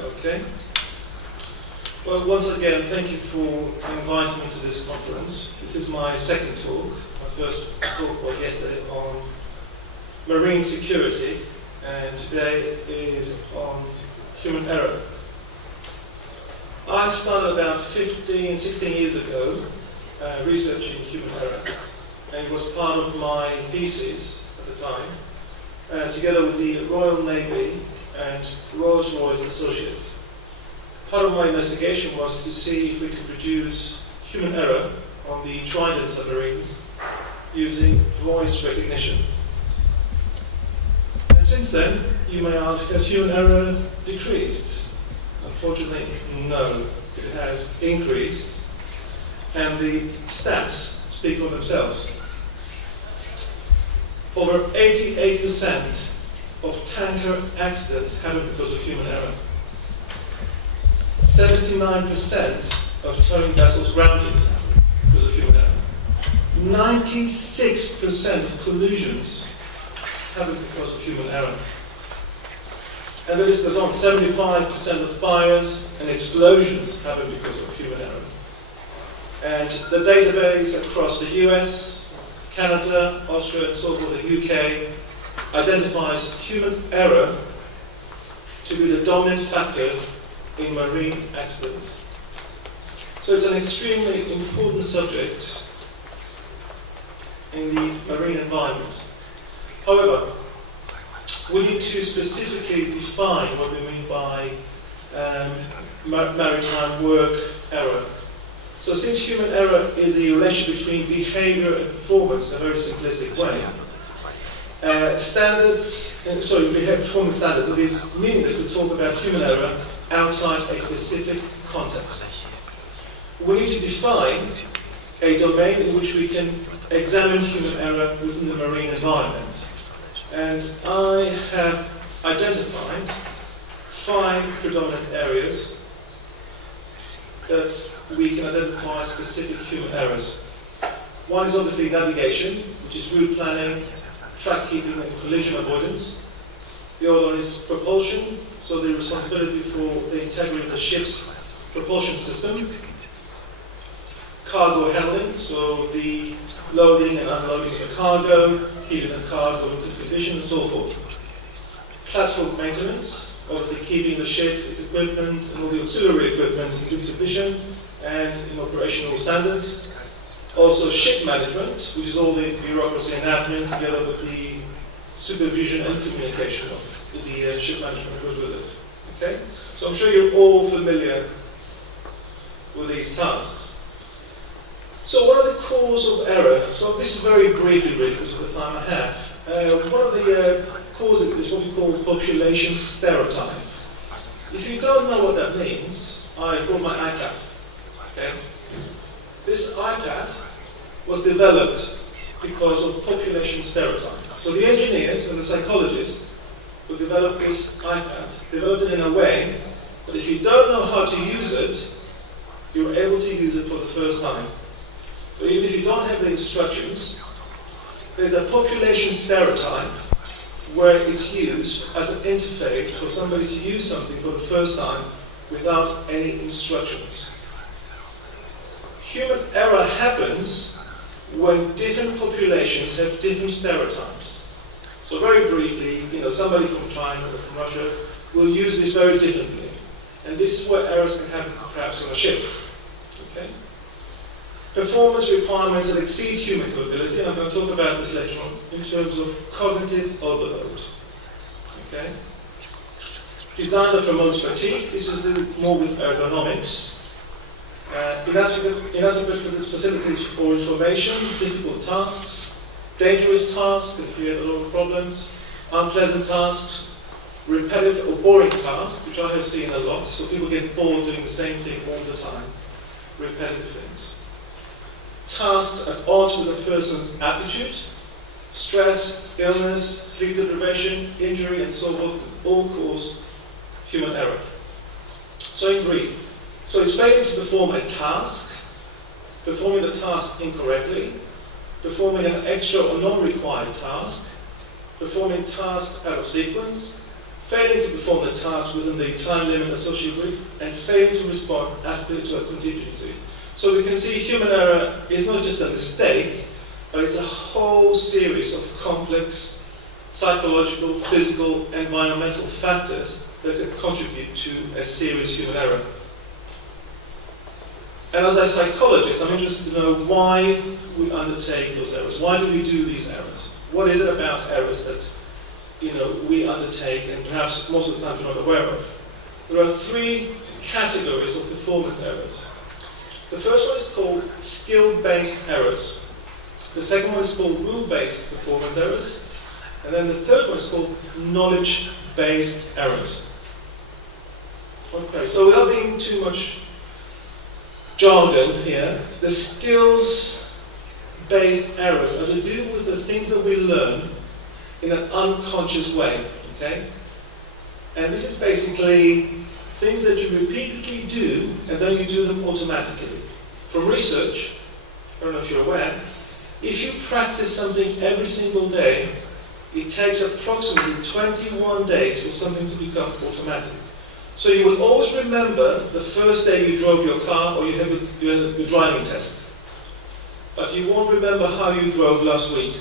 Okay. Well, once again, thank you for inviting me to this conference. This is my second talk. My first talk was yesterday on marine security, and today is on human error. I started about 16 years ago researching human error, and it was part of my thesis at the time, together with the Royal Navy and Rolls-Royce Associates. Part of my investigation was to see if we could reduce human error on the Trident submarines using voice recognition. And since then, you may ask, has human error decreased? Unfortunately, no. It has increased, and the stats speak for themselves. Over 88% of tanker accidents happen because of human error. 79% of towing vessels grounded because of human error. 96% of collisions happen because of human error. And the list goes on. 75% of fires and explosions happen because of human error. And the database across the US, Canada, Austria, and so forth, the UK, identifies human error to be the dominant factor in marine accidents. So it's an extremely important subject in the marine environment. However, we need to specifically define what we mean by maritime work error. So since human error is the relation between behavior and performance in a very simplistic way, performance standards, it is meaningless to talk about human error outside a specific context. We need to define a domain in which we can examine human error within the marine environment. And I have identified 5 predominant areas that we can identify specific human errors. One is obviously navigation, which is route planning, track keeping, and collision avoidance. The other one is propulsion, so the responsibility for the integrity of the ship's propulsion system. Cargo handling, so the loading and unloading of the cargo, keeping the cargo in good condition, and so forth. Platform maintenance, obviously keeping the ship, its equipment, and all the auxiliary equipment in good condition and in operational standards. Also ship management, which is all the bureaucracy and admin together with the supervision and communication of the ship management goes with it. Okay? So I'm sure you're all familiar with these tasks. So what are the causes of error? So this is very briefly, really, because of the time I have. One of the causes is what we call population stereotype. If you don't know what that means, I brought my iPad. Okay? This iPad was developed because of population stereotype. So the engineers and the psychologists who developed this iPad developed it in a way that if you don't know how to use it, you're able to use it for the first time. So even if you don't have the instructions, there's a population stereotype where it's used as an interface for somebody to use something for the first time without any instructions. Human error happens when different populations have different stereotypes. So very briefly, somebody from China or from Russia will use this very differently. And this is where errors can happen perhaps on a ship. Okay? Performance requirements that exceed human capability, and I'm going to talk about this later on, in terms of cognitive overload. Okay? Design that promotes fatigue, this is more with ergonomics. Inadequate for the facilities or information, difficult tasks, dangerous tasks can create a lot of problems, unpleasant tasks, repetitive or boring tasks, which I have seen a lot, so people get bored doing the same thing all the time, repetitive things. Tasks at odds with a person's attitude, stress, illness, sleep deprivation, injury, and so forth, can all cause human error. So in brief, so it's failing to perform a task, performing the task incorrectly, performing an extra or non-required task, performing tasks out of sequence, failing to perform the task within the time limit associated with, and failing to respond adequately to a contingency. So we can see human error is not just a mistake, but it's a whole series of complex psychological, physical, environmental factors that can contribute to a serious human error. And as a psychologist, I'm interested to know why we undertake those errors. Why do we do these errors? What is it about errors that we undertake and perhaps most of the time we're not aware of? There are three categories of performance errors. The first one is called skill-based errors. The second one is called rule-based performance errors. And then the third one is called knowledge-based errors. Okay, so without being too much jargon here, the skills-based errors are to do with the things that we learn in an unconscious way, okay? And this is basically things that you repeatedly do, and then you do them automatically. From research, I don't know if you're aware, if you practice something every single day, it takes approximately 21 days for something to become automatic. So you will always remember the first day you drove your car or you had your driving test. But you won't remember how you drove last week.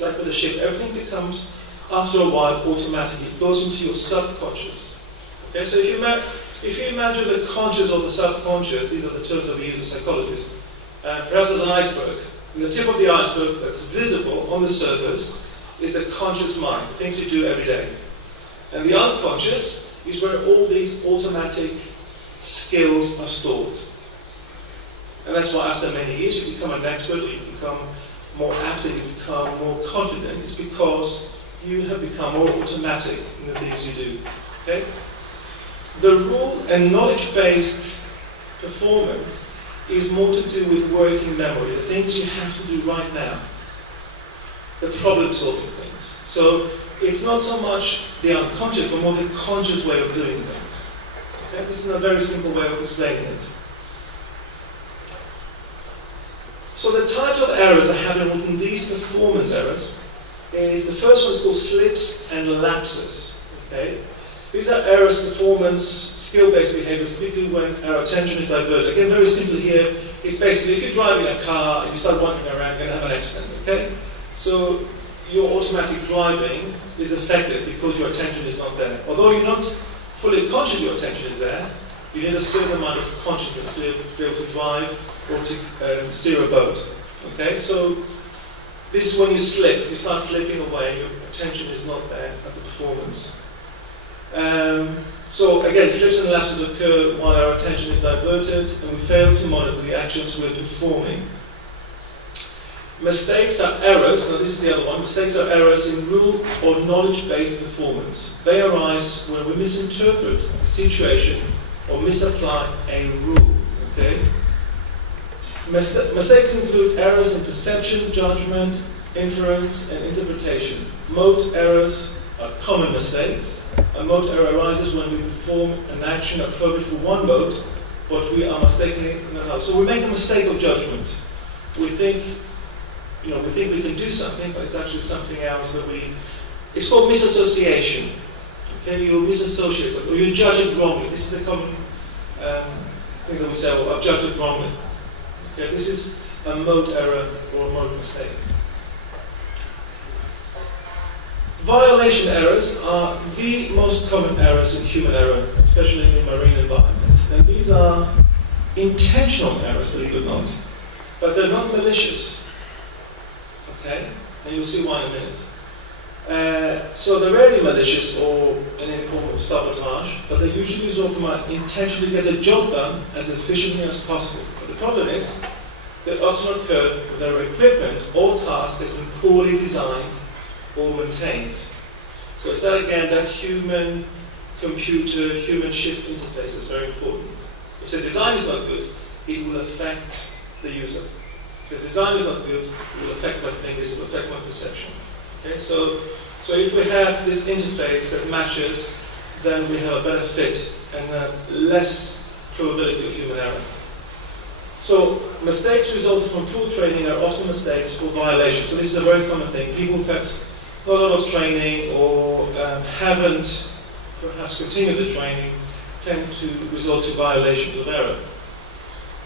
Like with a ship, everything becomes, after a while, automatic. It goes into your subconscious. Okay, so if you imagine the conscious or the subconscious, these are the terms that we use as psychologists, perhaps as an iceberg. And the tip of the iceberg that's visible on the surface is the conscious mind, the things you do every day. And the unconscious is where all these automatic skills are stored. And that's why after many years you become an expert, or you become more active, you become more confident. It's because you have become more automatic in the things you do. Okay? The rule and knowledge-based performance is more to do with working memory, the things you have to do right now, the problem-solving things. So it's not so much the unconscious, but more the conscious way of doing things. Okay? This is a very simple way of explaining it. So the types of errors that happen within these performance errors is, the first one is called slips and lapses. Okay? These are errors, performance, skill-based behaviors, particularly when our attention is diverted. Again, very simply here, it's basically if you're driving a car and you start wandering around, you're going to have an accident. Okay? So your automatic driving is affected because your attention is not there. Although you're not fully conscious your attention is there, you need a certain amount of consciousness to be able to drive or to steer a boat. Okay, so this is when you slip, you start slipping away, your attention is not there at the performance. So again, slips and lapses occur while our attention is diverted and we fail to monitor the actions we're performing. Mistakes are errors, now this is the other one, mistakes are errors in rule or knowledge-based performance. They arise when we misinterpret a situation or misapply a rule. Okay? Mistakes include errors in perception, judgment, inference, and interpretation. Mode errors are common mistakes. A mode error arises when we perform an action appropriate for one mode, but we are mistakenly in another. So we make a mistake of judgment. We think we can do something, but it's actually something else that it's called misassociation. Okay, you misassociate something, or you judge it wrongly. This is the common thing that we say, well, I've judged it wrongly. Okay, this is a mode error or a mode mistake. Violation errors are the most common errors in human error, especially in the marine environment. And these are intentional errors, believe it or not, but they're not malicious. Okay? And you'll see why in a minute. So they're rarely malicious or in any form of sabotage, but they usually result from our intention to get the job done as efficiently as possible. But the problem is, they often occur when our equipment or task has been poorly designed or maintained. So it's that again, that human-computer, human-ship interface is very important. If the design is not good, it will affect the user. If the design is not good, it will affect my fingers, it will affect my perception. Okay, so if we have this interface that matches, then we have a better fit and less probability of human error. So mistakes resulting from poor training are often mistakes or violations. So this is a very common thing. People who've had not a lot of training or haven't perhaps continued the training tend to result to violations of error.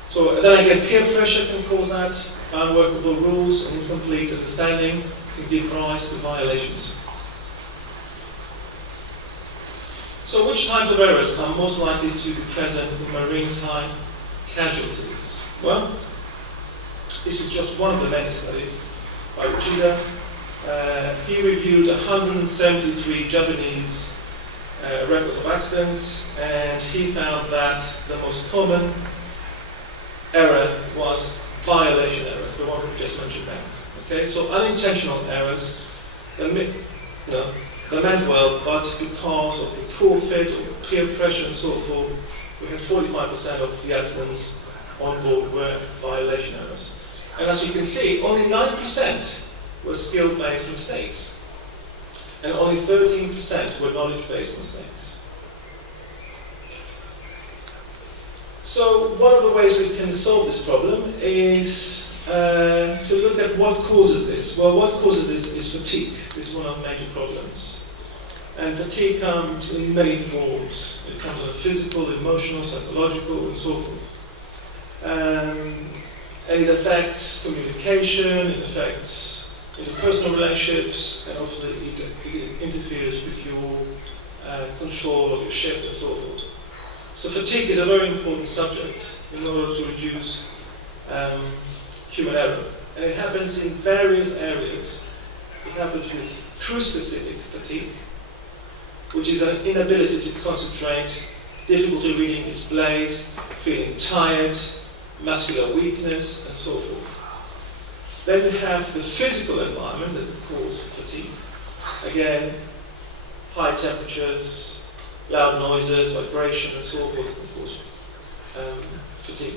So then again, peer pressure can cause that. Unworkable rules and incomplete understanding can give rise to violations. So which types of errors are most likely to be present in maritime casualties? Well, this is just one of the many studies by Uchida. He reviewed 173 Japanese records of accidents, and he found that the most common error was violation errors, the ones we just mentioned there. Okay, so unintentional errors, they meant well, but because of the poor fit or peer pressure and so forth, we had 45% of the accidents on board were violation errors. And as you can see, only 9% were skill-based mistakes, and only 13% were knowledge-based mistakes. So one of the ways we can solve this problem is to look at what causes this. Well, what causes this is fatigue. This is one of the major problems. And fatigue comes in many forms. It comes in physical, emotional, psychological, and so forth. And it affects communication, it affects interpersonal relationships, and obviously it interferes with your control of your ship and so forth. So fatigue is a very important subject in order to reduce human error. And it happens in various areas. It happens with crew-specific fatigue, which is an inability to concentrate, difficulty reading displays, feeling tired, muscular weakness, and so forth. Then you have the physical environment that can cause fatigue. Again, high temperatures, loud noises, vibration, and so forth can cause fatigue.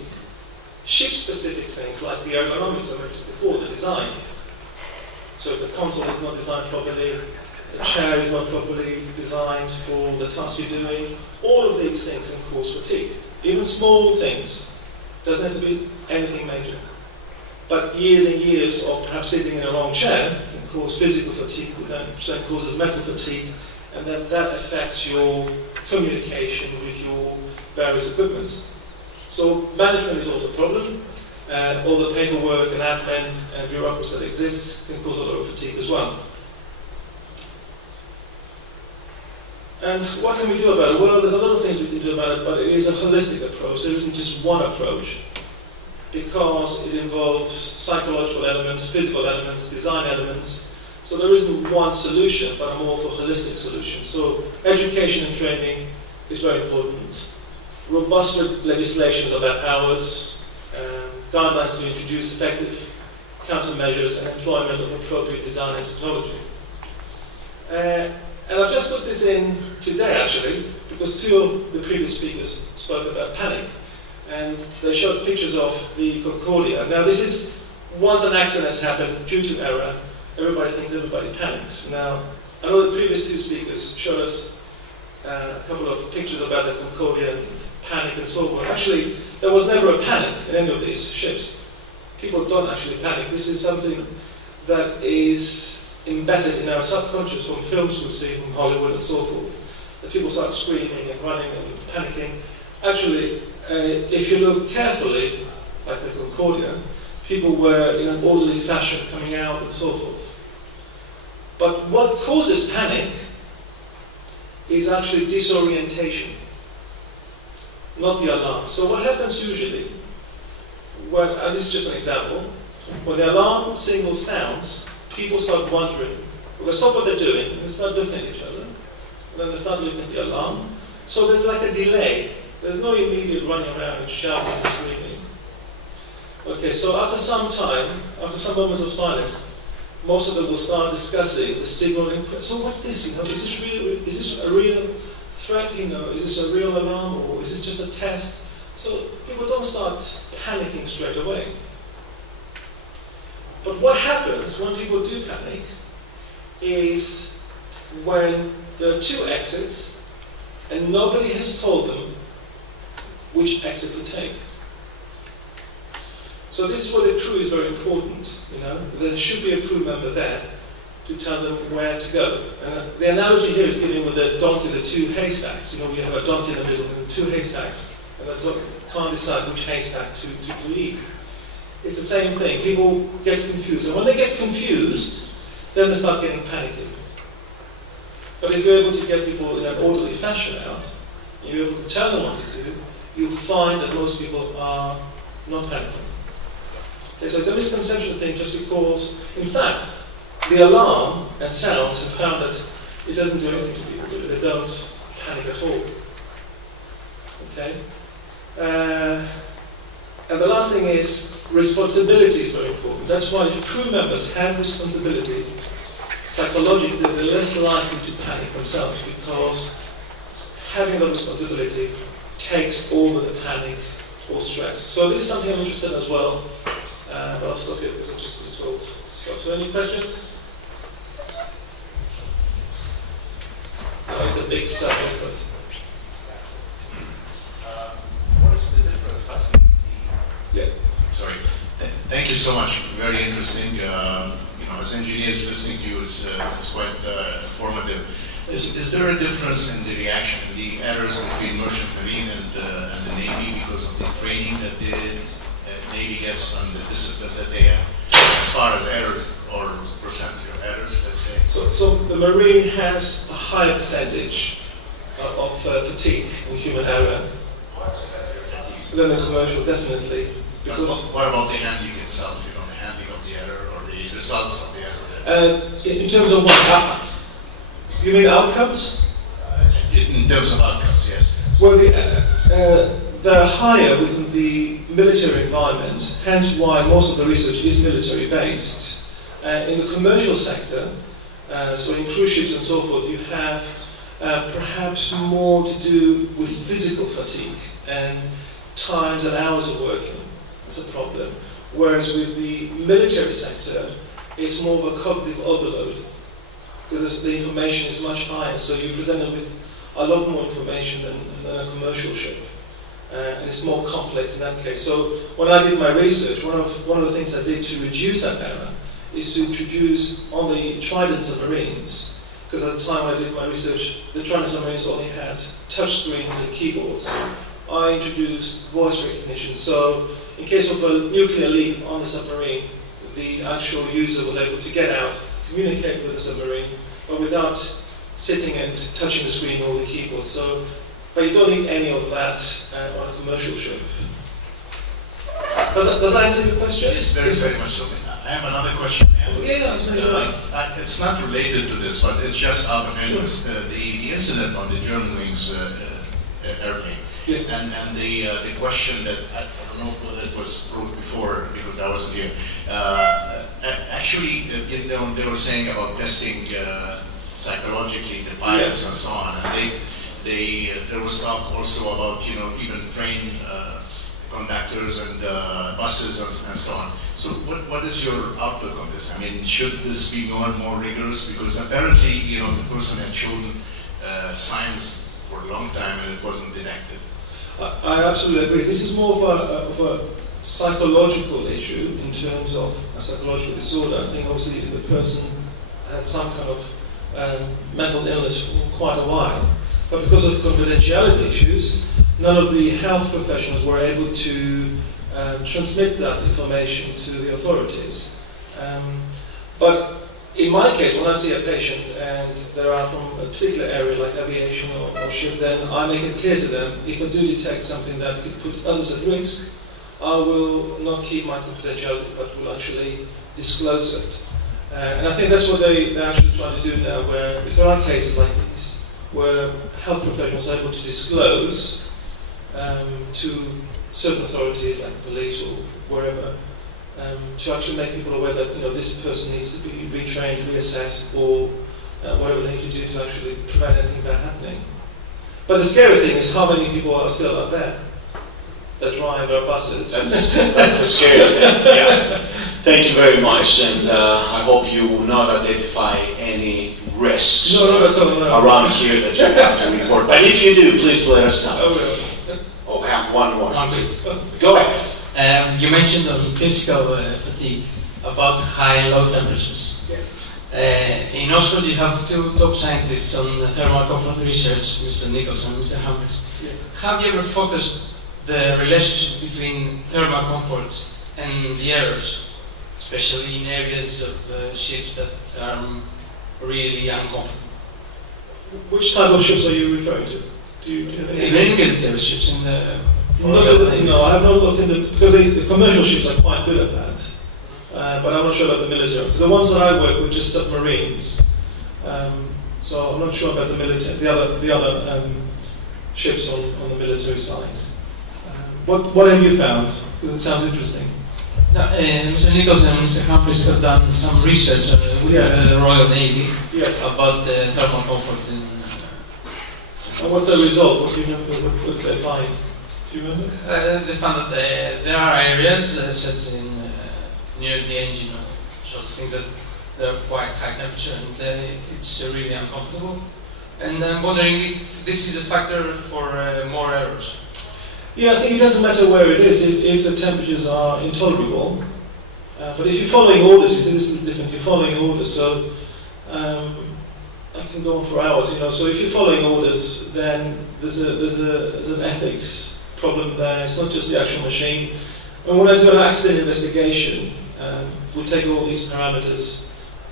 Ship-specific things like the ergonomics I mentioned before, the design. So if the console is not designed properly, the chair is not properly designed for the task you're doing, all of these things can cause fatigue. Even small things. Doesn't have to be anything major. But years and years of perhaps sitting in a wrong chair can cause physical fatigue, which then causes mental fatigue, and then that affects your communication with your various equipment. So management is also a problem. All the paperwork and admin and bureaucracy that exists can cause a lot of fatigue as well. And what can we do about it? Well, there's a lot of things we can do about it, but it is a holistic approach. There isn't just one approach, because it involves psychological elements, physical elements, design elements. So there isn't one solution, but I'm all for holistic solutions. So education and training is very important. Robust legislation about hours, guidelines to introduce effective countermeasures, and employment of appropriate design and technology. And I've just put this in today, actually, because two of the previous speakers spoke about panic. And they showed pictures of the Concordia. Now, this is, once an accident has happened due to error, everybody thinks everybody panics. Now, I know the previous two speakers showed us a couple of pictures about the Concordia and panic and so forth. Actually, there was never a panic in any of these ships. People don't actually panic. This is something that is embedded in our subconscious from films we see from Hollywood and so forth. That people start screaming and running and panicking. Actually, if you look carefully, like the Concordia, people were in an orderly fashion coming out and so forth. But what causes panic is actually disorientation, not the alarm. So what happens usually, when, and this is just an example, when the alarm signal sounds, people start wondering. Well, they stop what they're doing, and they start looking at each other, and then they start looking at the alarm. So there's like a delay. There's no immediate running around and shouting and screaming. Okay, so after some time, after some moments of silence, most of them will start discussing the signal input. So what's this? You know, is this real? Is this a real threat? You know, is this a real alarm, or is this just a test? So people don't start panicking straight away. But what happens when people do panic is when there are two exits and nobody has told them which exit to take. So this is where the crew is very important. You know, there should be a crew member there to tell them where to go. And the analogy here is given with a donkey, the two haystacks. You know, we have a donkey in the middle and two haystacks, and the donkey can't decide which haystack to eat. It's the same thing. People get confused, and when they get confused, then they start getting panicky. But if you're able to get people in an orderly fashion out, and you're able to tell them what to do, you'll find that most people are not panicking. Okay, so it's a misconception thing just because, in fact, the alarm and sounds have found that it doesn't do anything to people, they don't panic at all. Okay? And the last thing is, responsibility is very important. That's why if crew members have responsibility, psychologically they're less likely to panic themselves, because having the responsibility takes over the panic or stress. So this is something I'm interested in as well, but I'll stop here because I've just been told to stop. So any questions? It's a big subject, but... What is the difference? Yeah. Sorry. Thank you so much. Very interesting. As engineers, listening to you is quite informative. Is there a difference in the reaction, in the errors between merchant marine and the Navy because of the training that the Navy gets and the discipline that they have, as far as errors or percentage of errors, let's say? So the Marine has a higher percentage of fatigue and human error than the commercial, definitely. Because what about the handling itself? You know, the handling of the error or the results of the error? In terms of what? You mean outcomes? In terms of outcomes, yes. Well, they're higher within the military environment, hence why most of the research is military-based. In the commercial sector, so in cruise ships and so forth, you have perhaps more to do with physical fatigue and times and hours of working. That's a problem. Whereas with the military sector, it's more of a cognitive overload, because the information is much higher, so you're presented with a lot more information than a commercial ship. And it's more complex in that case. So when I did my research, one of the things I did to reduce that error is to introduce on the Trident submarines, because at the time I did my research, the Trident submarines only had touch screens and keyboards. I introduced voice recognition, so in case of a nuclear leak on the submarine, the actual user was able to get out, communicate with the submarine, but without sitting and touching the screen or the keyboard. So, but you don't need any of that on a commercial ship. Does that answer your question? Yes, very much so. I have another question. It's not related to this, but it's just out of interest. The incident on the Germanwings airplane. Yes. And the question that, I don't know whether it was proved before because I wasn't here. Actually, they were saying about testing psychologically the pilots, yes, and so on. And there was talk also about, even train conductors and buses and so on. So what is your outlook on this? I mean, should this be more rigorous? Because apparently, the person had shown signs for a long time and it wasn't detected. I absolutely agree. This is more of a psychological issue in terms of a psychological disorder. I think obviously the person had some kind of mental illness for quite a while. But because of confidentiality issues, none of the health professionals were able to transmit that information to the authorities. But in my case, when I see a patient and they are from a particular area like aviation or ship, then I make it clear to them, if I do detect something that could put others at risk, I will not keep my confidentiality, but will actually disclose it. And I think that's what they're actually trying to do now, where if there are cases like these, where health professionals are able to disclose to certain authorities like police or wherever, to actually make people aware that this person needs to be retrained, reassessed, or whatever they need to do to actually prevent anything bad happening. But the scary thing is how many people are still out there that drive our buses. That's the scary thing. Yeah. Thank you very much, and I hope you will not identify any risks around here that you have to report. But if you do, please let us know. I will. Oh, I have one more. Go ahead. You mentioned on physical fatigue about high and low temperatures. Yeah. In Oxford, you have two top scientists on the thermal comfort research, Mr. Nichols and Mr. Humphries. Yes. Have you ever focused the relationship between thermal comfort and the errors, especially in areas of ships that are really uncomfortable? Which type of ships are you referring to? Do you have any? Even military ships in the... No, I have not looked into, because the commercial ships are quite good at that. But I'm not sure about the military, because the ones that I work with just submarines. So I'm not sure about the military, the other ships on the military side. What have you found? Because it sounds interesting. No, Mr. Nichols and Mr. Humphries have done some research with the Royal Navy about the thermal comfort. And what's the result? What do you remember? What did they find? Do you remember? They found that there are areas such in near the engine, sort of things that they're quite high temperature and it's really uncomfortable. And I'm wondering if this is a factor for more errors. Yeah, I think it doesn't matter where it is if the temperatures are intolerable. But if you're following orders, you see this is different. You're following orders, so I can go on for hours. So if you're following orders, then there's an ethics problem there. It's not just the actual machine. And when I do an accident investigation, we take all these parameters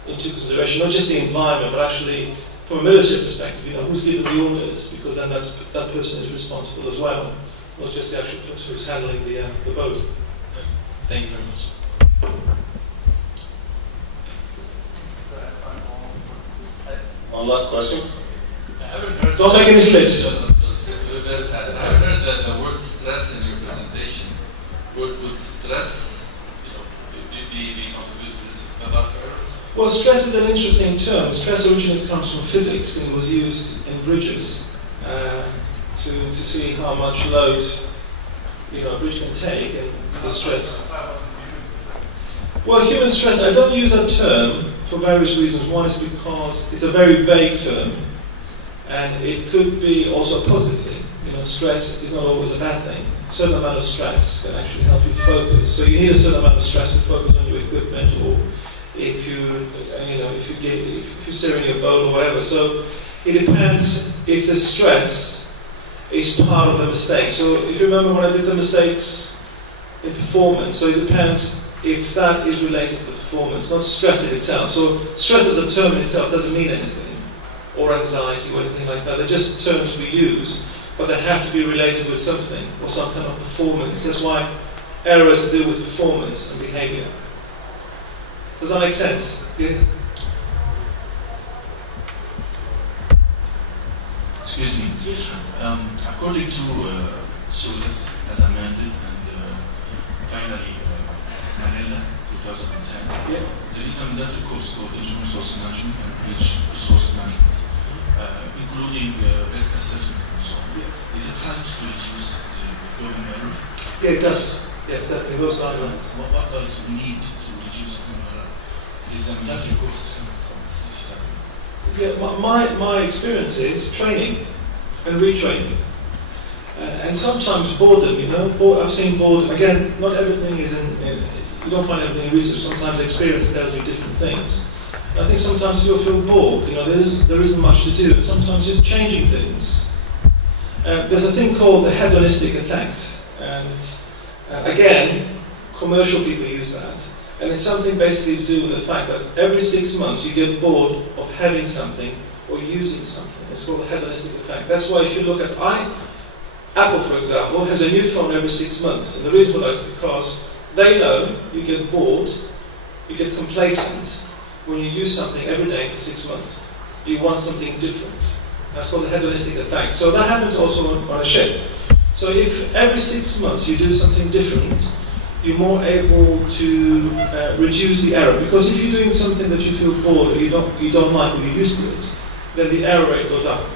into consideration, not just the environment, but actually from a military perspective, who's giving the orders, because then that person is responsible as well, not just the actual person who's handling the boat. Thank you very much. One last question. Don't make any slips. I haven't heard the word stress in your presentation. Would stress, be contributed to about errors? Well, stress is an interesting term. Stress originally comes from physics and was used in bridges to see how much load a bridge can take and the stress. Well, human stress, I don't use that term for various reasons. One is because it's a very vague term, and it could be also a positive thing. Stress is not always a bad thing. A certain amount of stress can actually help you focus. So you need a certain amount of stress to focus on your equipment, or if you're steering your boat or whatever. So it depends if the stress is part of the mistake. So if you remember when I did the mistakes in performance, so it depends if that is related to the performance, not stress in itself. So stress as a term in itself doesn't mean anything, or anxiety or anything like that. They're just terms we use, but they have to be related with something, or some kind of performance. That's why errors to do with performance and behavior. Does that make sense? Yeah? Excuse me. Yes. According to Solis, as amended, and finally Manila 2010, there is a mandatory course called Engineering Resource Management and Bridge Resource Management, including risk assessment and so on. Is it hard to reduce the global error? Yeah, it does. Yes, definitely. Those guidelines. What else we need to reduce global error? This is a mandatory course from CCW. Yeah, my experience is training and retraining. And sometimes boredom, I've seen boredom. Again, not everything is you don't find everything in research. Sometimes experience tells you different things. I think sometimes people feel bored. There isn't much to do. And sometimes just changing things. There's a thing called the hedonistic effect. And again, commercial people use that. And it's something basically to do with the fact that every 6 months you get bored of having something or using something. It's called the hedonistic effect. That's why if you look at Apple, for example, has a new phone every 6 months. And the reason for that is because they know you get bored, you get complacent when you use something every day for 6 months. You want something different. That's called the hedonistic effect. So that happens also on a ship. So if every 6 months you do something different, you're more able to reduce the error. Because if you're doing something that you feel bored or you don't like or you're used to it, then the error rate goes up.